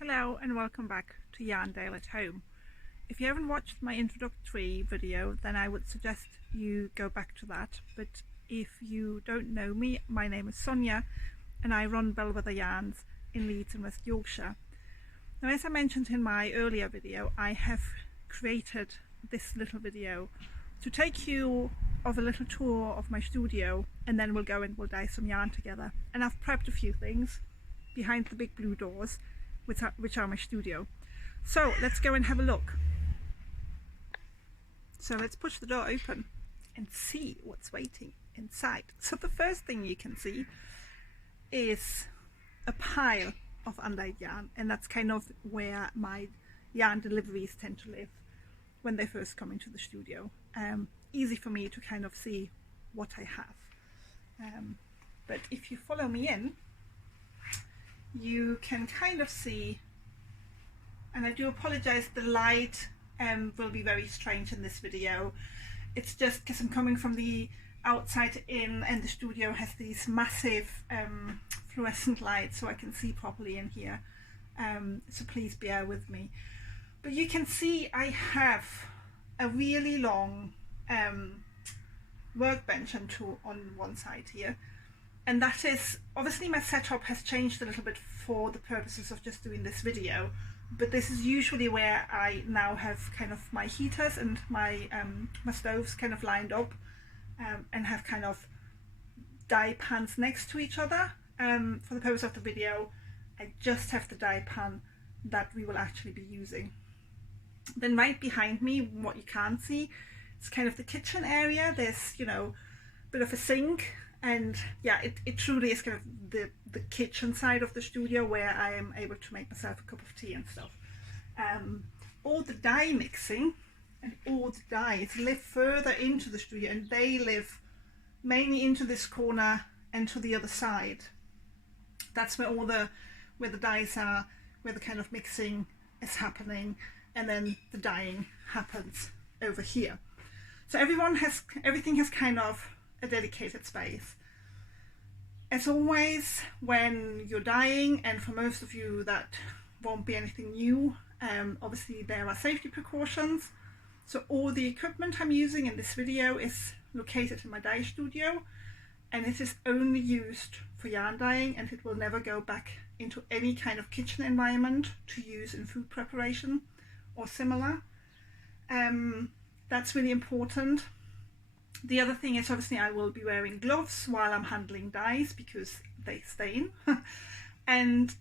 Hello and welcome back to Yarndale at Home. If you haven't watched my introductory video, then I would suggest you go back to that. But if you don't know me, my name is Sonia and I run Bellwether Yarns in Leeds in West Yorkshire. Now, as I mentioned in my earlier video, I have created this little video to take you of a little tour of my studio, and then we'll go and we'll dye some yarn together. And I've prepped a few things behind the big blue doors which are my studio. So let's go and have a look. So let's push the door open and see what's waiting inside. So the first thing you can see is a pile of undyed yarn, and that's kind of where my yarn deliveries tend to live when they first come into the studio. Easy for me to kind of see what I have. But if you follow me in, you can kind of see, and I do apologize, the light will be very strange in this video. It's just because I'm coming from the outside in, and the studio has these massive fluorescent lights, so I can see properly in here. So please bear with me. But you can see I have a really long workbench and tool on one side here. And that is, obviously my setup has changed a little bit for the purposes of just doing this video, but this is usually where I now have kind of my heaters and my stoves kind of lined up, and have kind of dye pans next to each other. For the purpose of the video, I just have the dye pan that we will actually be using. Then right behind me, what you can't see, it's kind of the kitchen area. There's, you know, a bit of a sink. And yeah, it truly is kind of the kitchen side of the studio where I am able to make myself a cup of tea and stuff. All the dye mixing and all the dyes live further into the studio, and they live mainly into this corner and to the other side. That's where where the dyes are, where the kind of mixing is happening, and then the dyeing happens over here. So everything has kind of a dedicated space. As always, when you're dyeing, and for most of you that won't be anything new, obviously there are safety precautions. So all the equipment I'm using in this video is located in my dye studio, and it is only used for yarn dyeing, and it will never go back into any kind of kitchen environment to use in food preparation or similar. That's really important. The other thing is, obviously I will be wearing gloves while I'm handling dyes because they stain. And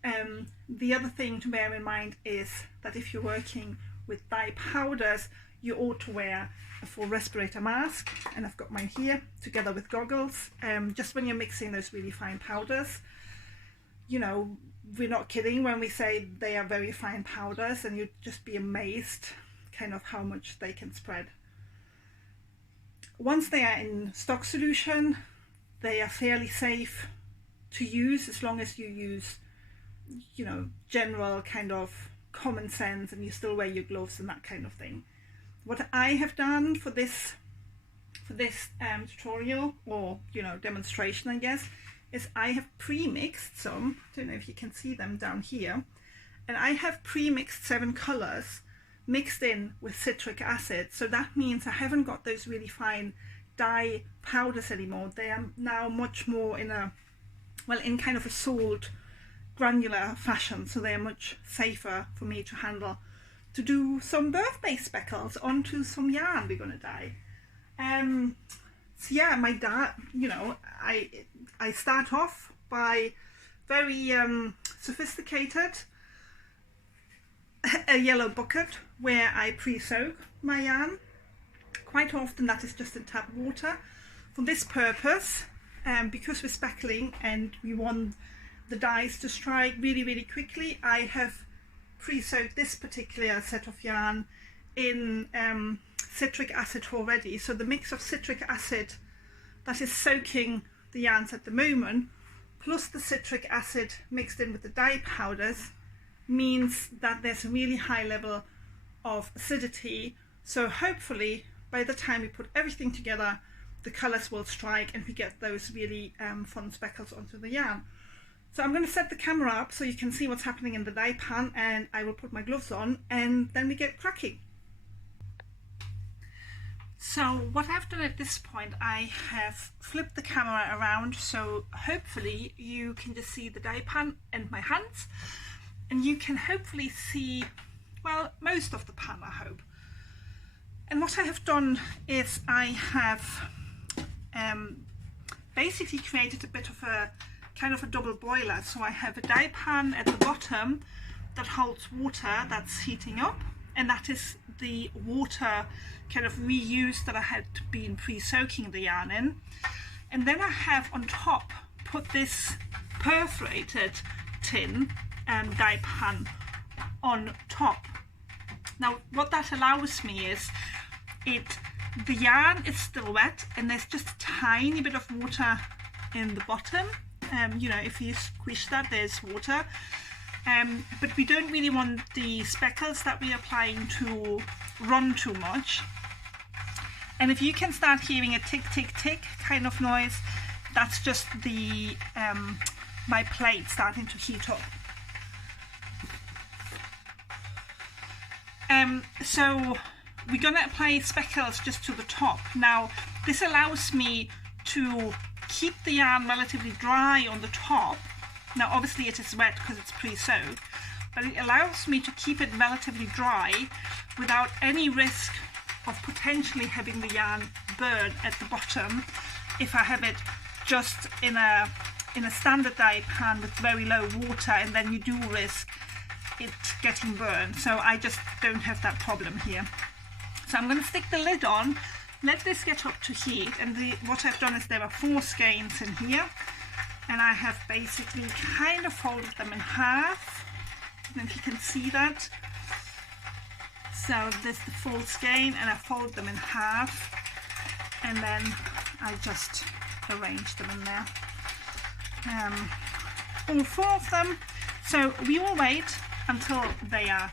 the other thing to bear in mind is that if you're working with dye powders, you ought to wear a full respirator mask, and I've got mine here together with goggles. Just when you're mixing those really fine powders, you know, we're not kidding when we say they are very fine powders, and you'd just be amazed kind of how much they can spread. Once they are in stock solution, they are fairly safe to use as long as you use, you know, general kind of common sense, and you still wear your gloves and that kind of thing. What I have done for this tutorial, or, you know, demonstration, I guess, is I have pre-mixed some, I don't know if you can see them down here, and I have pre-mixed 7 colors mixed in with citric acid. So that means I haven't got those really fine dye powders anymore. They are now much more in kind of a salt granular fashion, so they are much safer for me to handle, to do some birthday speckles onto some yarn we're going to dye. So yeah, my dye, you know, I start off by very sophisticated a yellow bucket where I pre-soak my yarn. Quite often that is just in tap water. For this purpose, because we're speckling and we want the dyes to strike really, really quickly, I have pre-soaked this particular set of yarn in citric acid already. So the mix of citric acid that is soaking the yarns at the moment, plus the citric acid mixed in with the dye powders, means that there's a really high level of acidity. So hopefully by the time we put everything together, the colors will strike and we get those really fun speckles onto the yarn. So I'm going to set the camera up so you can see what's happening in the dye pan, and I will put my gloves on and then we get cracking. So what I've done at this point, I have flipped the camera around so hopefully you can just see the dye pan and my hands, and you can hopefully see, well, most of the pan, I hope. And what I have done is I have basically created a bit of a kind of a double boiler. So I have a dye pan at the bottom that holds water that's heating up, and that is the water kind of reused that I had been pre-soaking the yarn in. And then I have on top put this perforated tin dye pan on top. Now what that allows me is the yarn is still wet and there's just a tiny bit of water in the bottom. You know, if you squish that, there's water. But we don't really want the speckles that we're applying to run too much. And if you can start hearing a tick, tick, tick kind of noise, that's just the my plate starting to heat up. So we're going to apply speckles just to the top. Now this allows me to keep the yarn relatively dry on the top. Now obviously it is wet because it's pre-soaked, but it allows me to keep it relatively dry without any risk of potentially having the yarn burn at the bottom if I have it just in a standard dye pan with very low water, and then you do risk it getting burned. So I just don't have that problem here. So I'm going to stick the lid on, let this get up to heat, and what I've done is there are 4 skeins in here, and I have basically kind of folded them in half. I don't know if you can see that. So there's the full skein, and I fold them in half, and then I just arrange them in there. All 4 of them. So we will wait until they are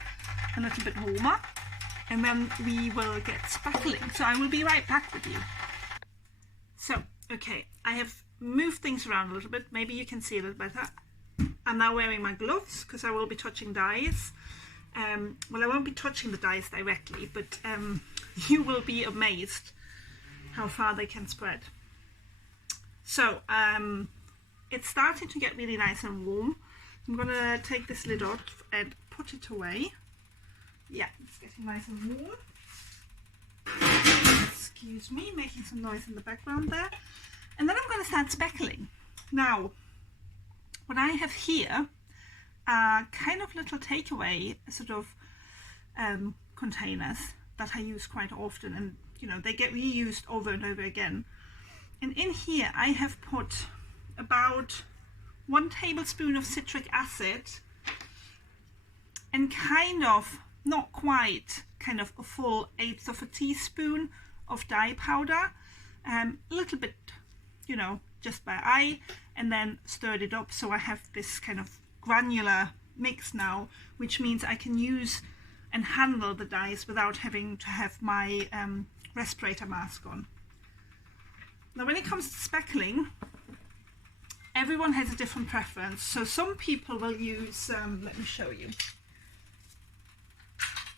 a little bit warmer, and then we will get spackling. So I will be right back with you. So, okay, I have moved things around a little bit. Maybe you can see a little better. I'm now wearing my gloves because I will be touching dyes. Well, I won't be touching the dyes directly, but you will be amazed how far they can spread. So it's starting to get really nice and warm. I'm going to take this lid off and put it away. Yeah, it's getting nice and warm. Excuse me, making some noise in the background there. And then I'm going to start speckling. Now, what I have here are kind of little takeaway sort of containers that I use quite often, and you know, they get reused over and over again. And in here I have put about 1 tablespoon of citric acid and kind of, not quite, kind of a full 1/8 of a teaspoon of dye powder, a little bit, you know, just by eye, and then stirred it up. So I have this kind of granular mix now, which means I can use and handle the dyes without having to have my respirator mask on. Now when it comes to speckling, everyone has a different preference. So some people will use, let me show you.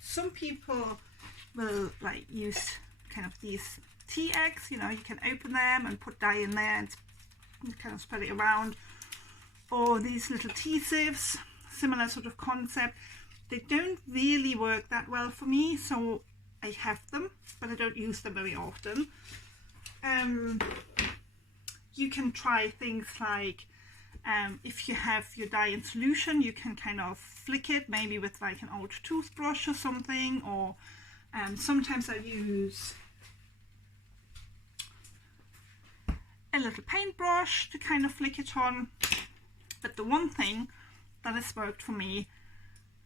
Some people will like use kind of these tea eggs, you know, you can open them and put dye in there and kind of spread it around. Or these little tea sieves, similar sort of concept. They don't really work that well for me, so I have them, but I don't use them very often. You can try things like, if you have your dye in solution, you can kind of flick it, maybe with like an old toothbrush or something, or sometimes I use a little paintbrush to kind of flick it on. But the one thing that has worked for me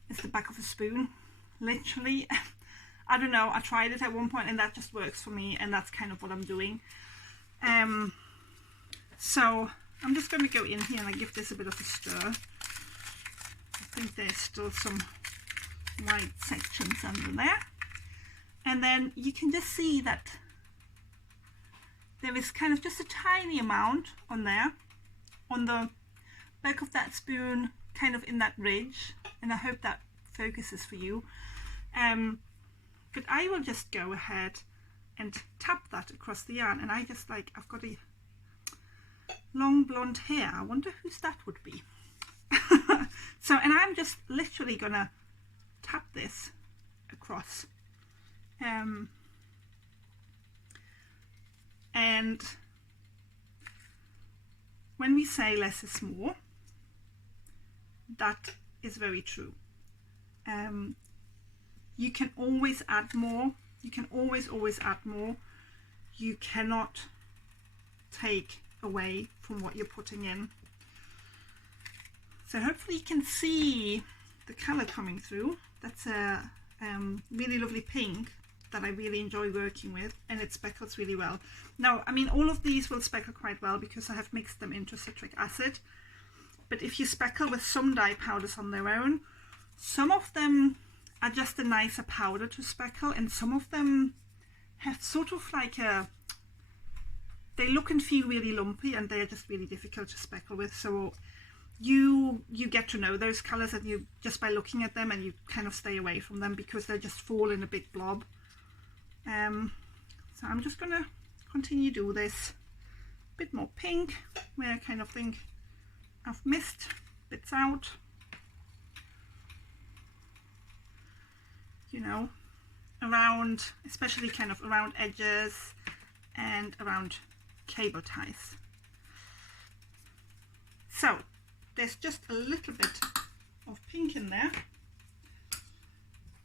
is the back of a spoon, literally. I don't know, I tried it at one point and that just works for me, and that's kind of what I'm doing. So I'm just going to go in here and I give this a bit of a stir. I think there's still some white sections under there. And then you can just see that there is kind of just a tiny amount on there, on the back of that spoon kind of in that ridge, and I hope that focuses for you. But I will just go ahead and tap that across the yarn, and I just like, I've got a long blonde hair, I wonder whose that would be. So, and I'm just literally gonna tap this across, and when we say less is more, that is very true. You can always add more. You can always add more. You cannot take away from what you're putting in. So hopefully you can see the colour coming through. That's a really lovely pink that I really enjoy working with, and it speckles really well. Now, I mean, all of these will speckle quite well because I have mixed them into citric acid. But if you speckle with some dye powders on their own, some of them are just a nicer powder to speckle, and some of them have sort of like they look and feel really lumpy, and they're just really difficult to speckle with. So you get to know those colours, and you just by looking at them, and you kind of stay away from them because they just fall in a big blob. So I'm just gonna continue do this bit more pink, where I kind of think I've missed bits out, you know, around, especially kind of around edges and around cable ties. So there's just a little bit of pink in there,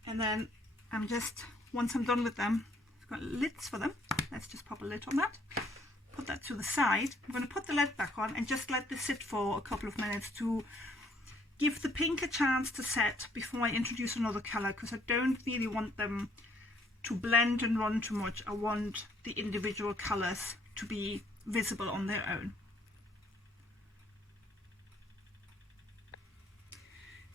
and then I'm just, once I'm done with them, I've got lids for them. Let's just pop a lid on that, put that to the side. I'm going to put the lid back on and just let this sit for a couple of minutes to give the pink a chance to set before I introduce another colour, because I don't really want them to blend and run too much. I want the individual colours to be visible on their own.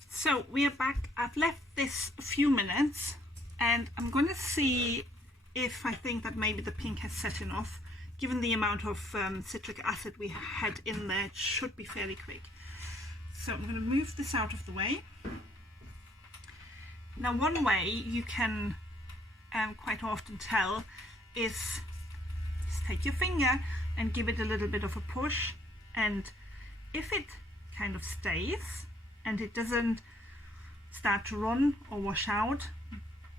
So we are back. I've left this a few minutes, and I'm going to see if I think that maybe the pink has set enough. Given the amount of citric acid we had in there, it should be fairly quick. So I'm going to move this out of the way. Now, one way you can quite often tell is just take your finger and give it a little bit of a push, and if it kind of stays and it doesn't start to run or wash out,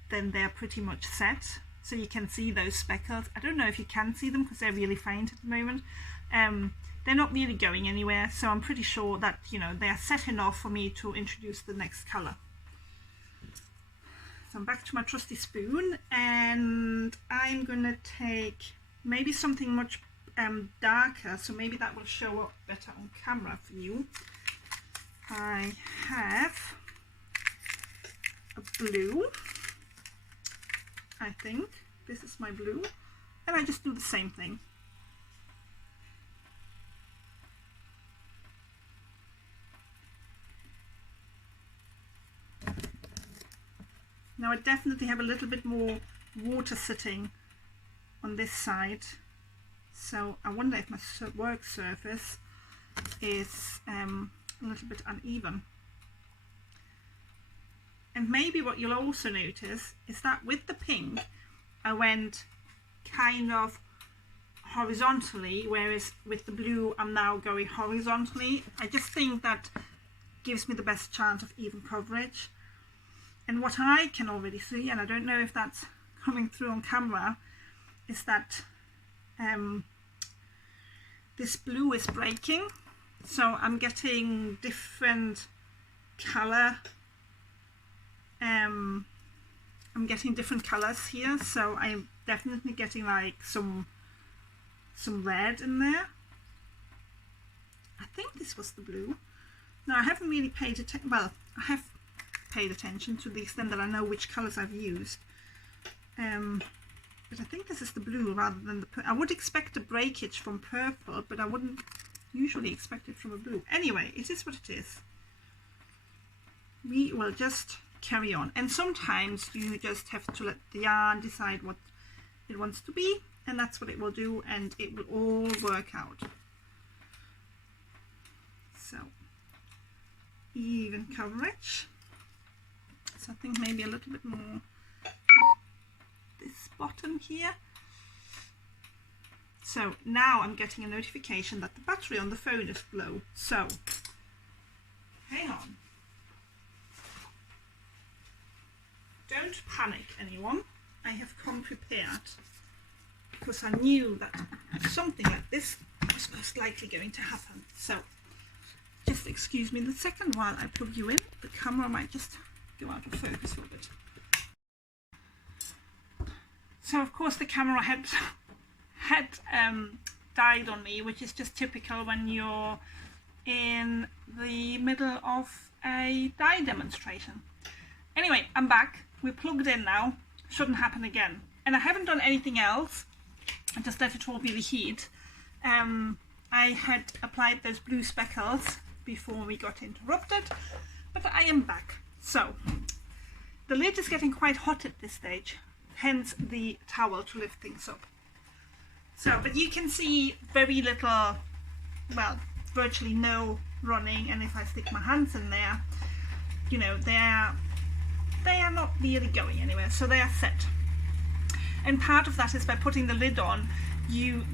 then they're pretty much set. So you can see those speckles. I don't know if you can see them because they're really faint at the moment. They're not really going anywhere, so I'm pretty sure that, you know, they are set enough for me to introduce the next colour. So I'm back to my trusty spoon, and I'm going to take maybe something much darker, so maybe that will show up better on camera for you. I have a blue. I think this is my blue, and I just do the same thing. Now I definitely have a little bit more water sitting on this side, so I wonder if my work surface is a little bit uneven. And maybe what you'll also notice is that with the pink, I went kind of horizontally, whereas with the blue, I'm now going horizontally. I just think that gives me the best chance of even coverage. And what I can already see, and I don't know if that's coming through on camera, is that this blue is breaking. So I'm getting different colour. I'm getting different colours here, so I'm definitely getting like some red in there. I think this was the blue. Now I haven't really paid attention, well, I have paid attention to the extent that I know which colours I've used. But I think this is the blue rather than the purple. I would expect a breakage from purple, but I wouldn't usually expect it from a blue. Anyway, it is what it is. We will just carry on, and sometimes you just have to let the yarn decide what it wants to be, and that's what it will do, and it will all work out. So even coverage. So I think maybe a little bit more this bottom here. So now I'm getting a notification that the battery on the phone is low. So hang on. Don't panic, anyone. I have come prepared because I knew that something like this was most likely going to happen. So just excuse me the second while I plug you in. The camera might just go out of focus for a bit. So of course the camera had died on me, which is just typical when you're in the middle of a dye demonstration. Anyway, I'm back. We're plugged in now. Shouldn't happen again. And I haven't done anything else. I just let it all be the heat. I had applied those blue speckles before we got interrupted, but I am back. So the lid is getting quite hot at this stage, hence the towel to lift things up. So, but you can see very little, well, virtually no running, and if I stick my hands in there, you know, they are not really going anywhere, so they are set. And part of that is by putting the lid on,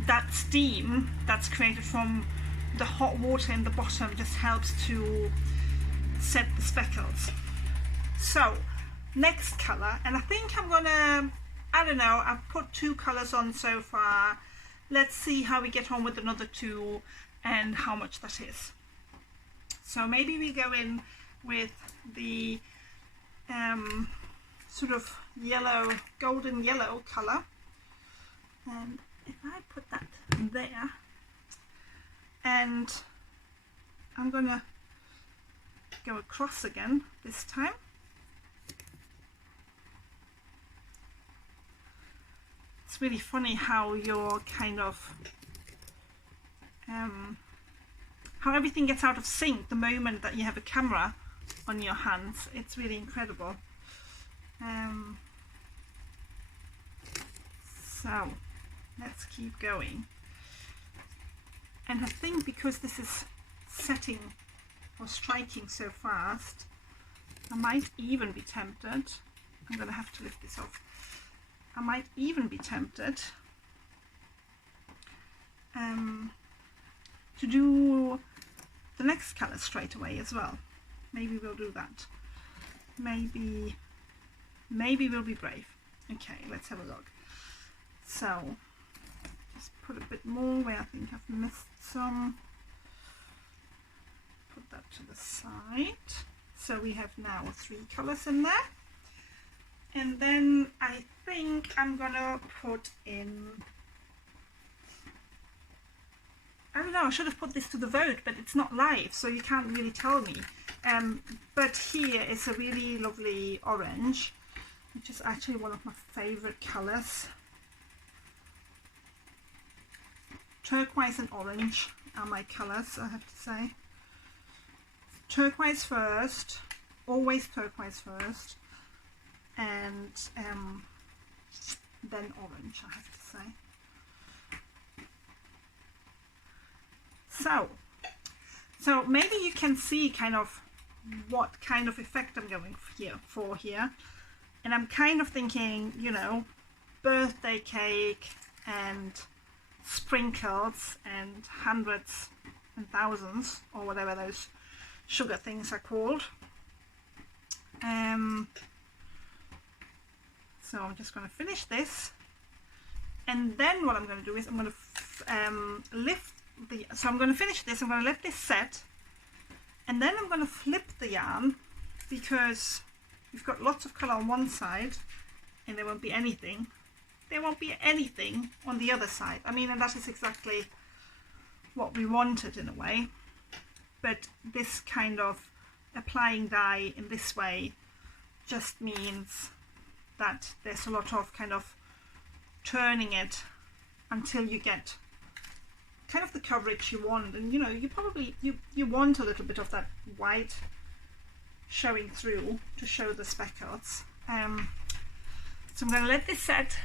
that steam that's created from the hot water in the bottom just helps to set the speckles. So next colour, and I think I'm gonna, I don't know, I've put 2 colours on so far. Let's see how we get on with another 2 and how much that is. So maybe we go in with the sort of yellow, golden yellow colour, and if I put that there, and I'm gonna go across again this time. It's really funny how you're kind of how everything gets out of sync the moment that you have a camera on your hands. It's really incredible. So let's keep going. And I think because this is setting or striking so fast, I might even be tempted, I'm going to have to lift this off, I might even be tempted to do the next colour straight away as well. Maybe we'll do that. Maybe we'll be brave. Okay, let's have a look. So just put a bit more where I think I've missed some. Put that to the side. So we have now 3 colours in there. And then I think I'm gonna put in, I don't know, I should have put this to the vote, but it's not live, so you can't really tell me. But here is a really lovely orange, which is actually one of my favourite colours. Turquoise and orange are my colours, I have to say. Turquoise first, always turquoise first, and then orange, I have to say. So maybe you can see kind of what kind of effect I'm going for here. And I'm kind of thinking, you know, birthday cake and sprinkles and hundreds and thousands, or whatever those sugar things are called. So I'm just going to finish this, and then what I'm going to do is I'm going to lift the, so I'm going to finish this, I'm going to let this set, and then I'm going to flip the yarn, because we've got lots of colour on one side and there won't be anything on the other side. I mean, and that is exactly what we wanted in a way, but this kind of applying dye in this way just means that there's a lot of kind of turning it until you get kind of the coverage you want. And you know, you probably you want a little bit of that white showing through to show the speckles. So I'm going to let this set,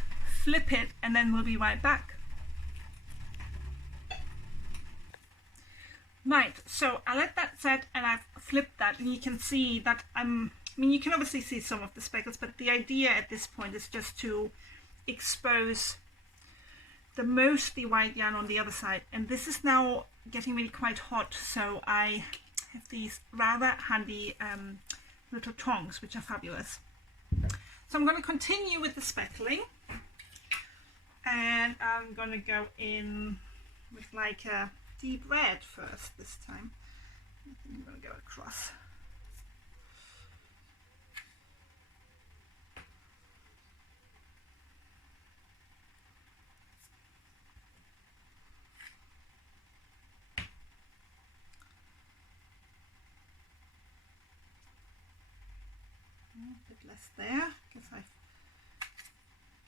flip it, and then we'll be right back. Right, so I let that set and I've flipped that, and you can see that I mean, you can obviously see some of the speckles, but the idea at this point is just to expose the mostly white yarn on the other side. And this is now getting really quite hot, so I have these rather handy little tongs, which are fabulous. So I'm going to continue with the speckling, and I'm going to go in with like a deep red first this time. I'm going to go across. A bit less there because I've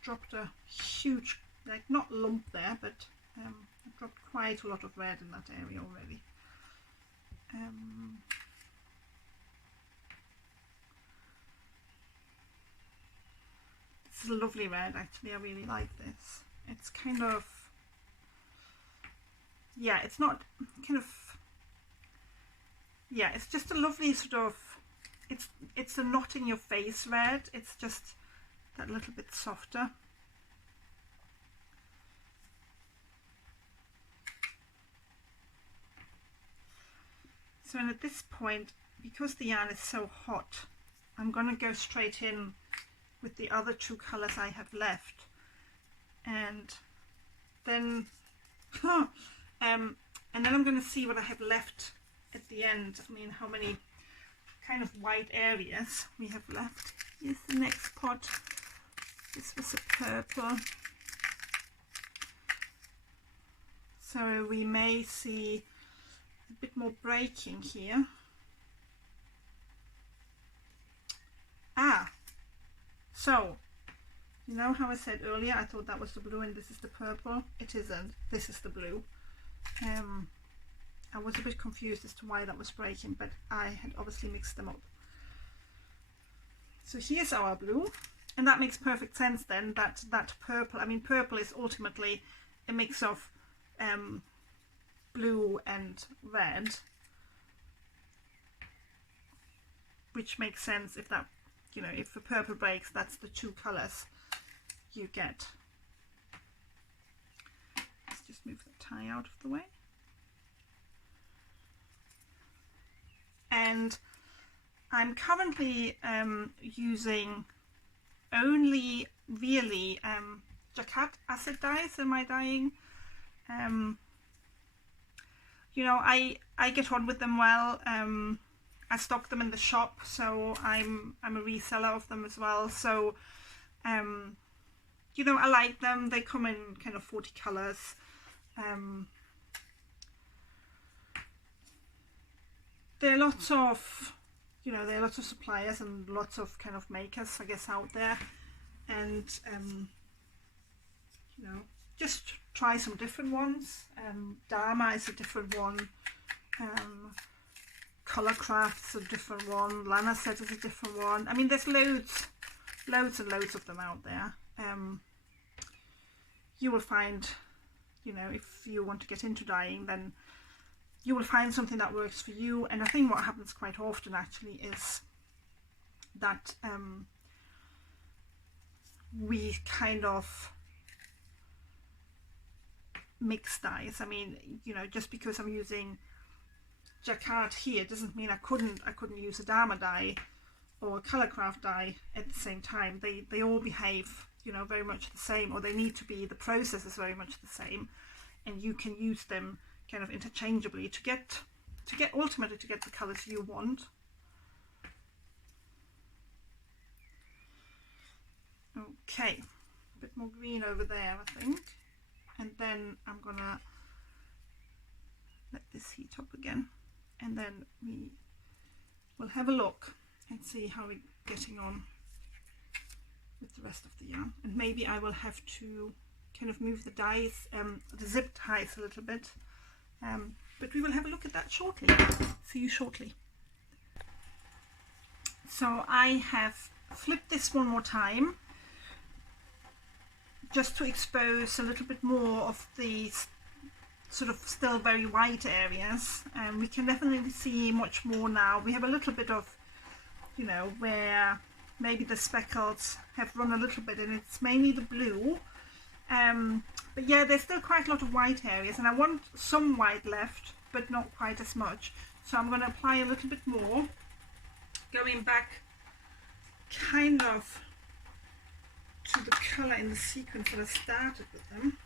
dropped a huge, like, not lump there, but I've dropped quite a lot of red in that area already. This is a lovely red, actually. I really like this. It's kind of, yeah, it's not kind of, yeah, it's just a lovely sort of, it's a not in your face red. It's just that little bit softer. So, and at this point, because the yarn is so hot, I'm going to go straight in with the other two colors I have left, and then and then I'm going to see what I have left at the end. I mean, how many kind of white areas we have left. Here's the next pot. This was a purple, so we may see a bit more breaking here. So you know how I said earlier I thought that was the blue and this is the purple? It isn't. This is the blue. I was a bit confused as to why that was breaking, but I had obviously mixed them up. So here's our blue, and that makes perfect sense then, that purple, I mean, purple is ultimately a mix of blue and red, which makes sense if that, you know, if the purple breaks, that's the two colors you get. Let's just move the tie out of the way. And I'm currently using only really Jacquard acid dyes in my dyeing. You know, I get on with them well. I stock them in the shop, so I'm a reseller of them as well. So you know, I like them. They come in kind of 40 colors. There are lots of, you know, there are lots of suppliers and lots of kind of makers, I guess, out there, and you know, just try some different ones. Dharma is a different one. Colorcraft's a different one. Lana Set is a different one. I mean, there's loads and loads of them out there. You will find, you know, if you want to get into dyeing, then you will find something that works for you. And I think what happens quite often actually is that we kind of mix dyes. I mean, you know, just because I'm using Jacquard here doesn't mean I couldn't use a Dharma dye or a Colorcraft dye at the same time. They all behave, you know, very much the same, or they need to be, the process is very much the same, and you can use them kind of interchangeably to get ultimately to get the colors you want. Okay, a bit more green over there, I think, and then I'm gonna let this heat up again, and then we will have a look and see how we're getting on with the rest of the yarn. And maybe I will have to kind of move the dyes, the zip ties a little bit, but we will have a look at that shortly. See you shortly. So I have flipped this one more time just to expose a little bit more of these sort of still very white areas, and we can definitely see much more now. We have a little bit of, you know, where maybe the speckles have run a little bit, and it's mainly the blue. But yeah, there's still quite a lot of white areas, and I want some white left, but not quite as much. So I'm going to apply a little bit more, going back kind of to the colour in the sequence that I started with them.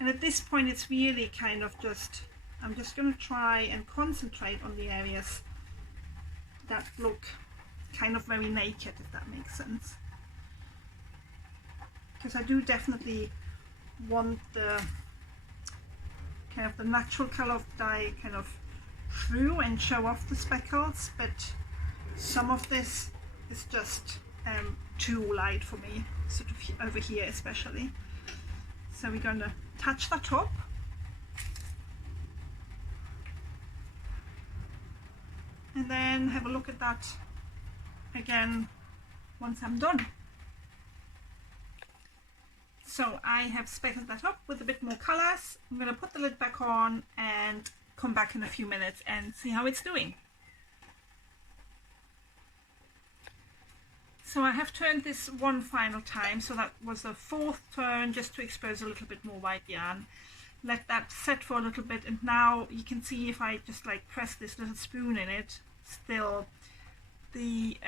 And at this point it's really kind of just, I'm just going to try and concentrate on the areas that look kind of very naked, if that makes sense. Because I do definitely want the kind of the natural colour of the dye kind of through and show off the speckles, but some of this is just too light for me, sort of over here especially. So we're going to touch that up. And then have a look at that again once I'm done. So I have speckled that up with a bit more colours. I'm going to put the lid back on and come back in a few minutes and see how it's doing. So I have turned this one final time, so that was the fourth turn, just to expose a little bit more white yarn. Let that set for a little bit, and now you can see if I just like press this little spoon in it, still the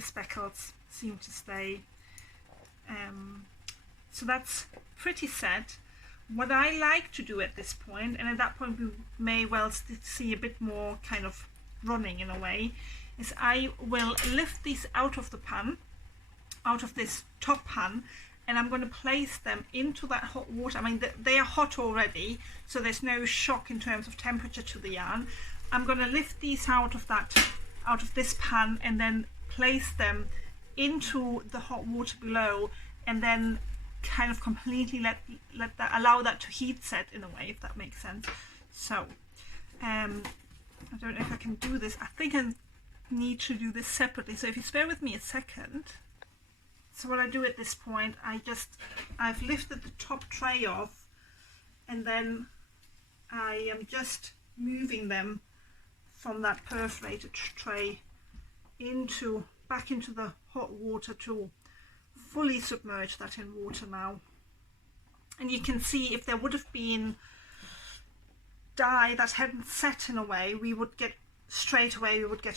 speckles seem to stay. So that's pretty set. What I like to do at this point, and at that point we may well see a bit more kind of running in a way, is I will lift these out of the pan, out of this top pan, and I'm going to place them into that hot water. I mean, they are hot already, so there's no shock in terms of temperature to the yarn. I'm going to lift these out of this pan and then place them into the hot water below, and then kind of completely allow that to heat set in a way, if that makes sense. So I don't know if I can do this. I think I need to do this separately, so if you spare with me a second. So what I do at this point, I've lifted the top tray off, and then I am just moving them from that perforated tray back into the hot water to fully submerge that in water now. And you can see if there would have been dye that hadn't set in a way, we would get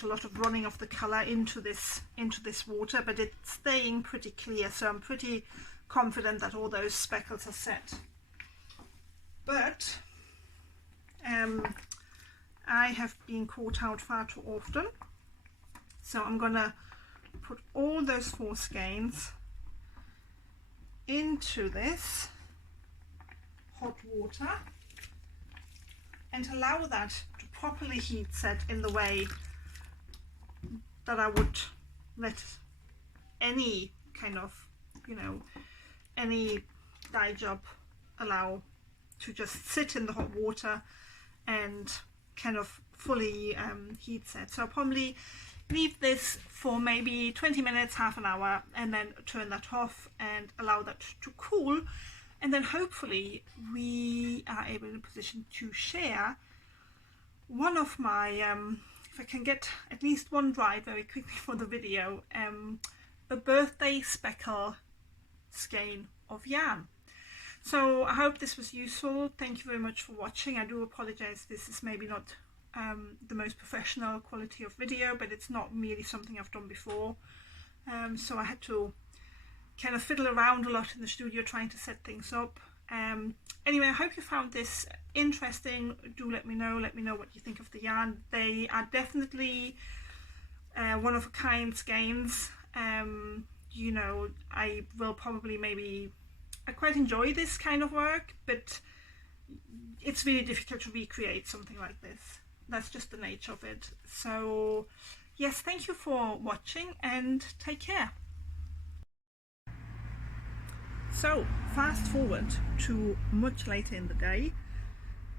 a lot of running of the colour into this water, but it's staying pretty clear, so I'm pretty confident that all those speckles are set. But I have been caught out far too often, so I'm gonna put all those 4 skeins into this hot water and allow that to properly heat set in the way that I would let any kind of, any dye job allow to just sit in the hot water and kind of fully heat set. So I'll probably leave this for maybe 20 minutes, half an hour, and then turn that off and allow that to cool. And then hopefully we are able in a position to share one of my, if I can get at least one dried very quickly for the video, a birthday speckle skein of yarn. So I hope this was useful. Thank you very much for watching. I do apologize, this is maybe not the most professional quality of video, but it's not really something I've done before. So I had to kind of fiddle around a lot in the studio trying to set things up. Anyway, I hope you found this interesting. Do let me know what you think of the yarn. They are definitely one of a kind skeins. I will probably I quite enjoy this kind of work, but it's really difficult to recreate something like this. That's just the nature of it. So yes, thank you for watching and take care. So fast forward to much later in the day,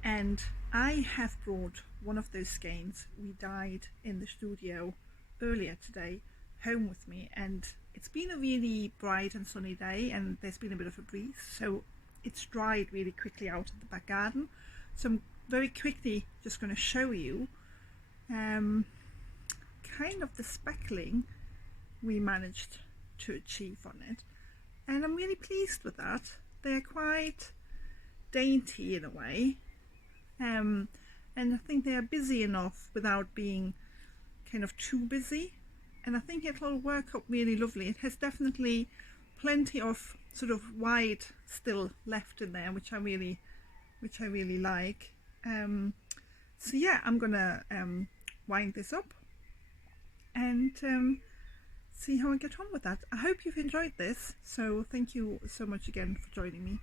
and I have brought one of those skeins we dyed in the studio earlier today home with me, and it's been a really bright and sunny day, and there's been a bit of a breeze, so it's dried really quickly out in the back garden. So I'm very quickly just going to show you kind of the speckling we managed to achieve on it, and I'm really pleased with that. They're quite dainty in a way, and I think they are busy enough without being kind of too busy, and I think it'll work up really lovely. It has definitely plenty of sort of white still left in there, which I really like. So yeah, I'm gonna wind this up and see how I get on with that. I hope you've enjoyed this, so thank you so much again for joining me.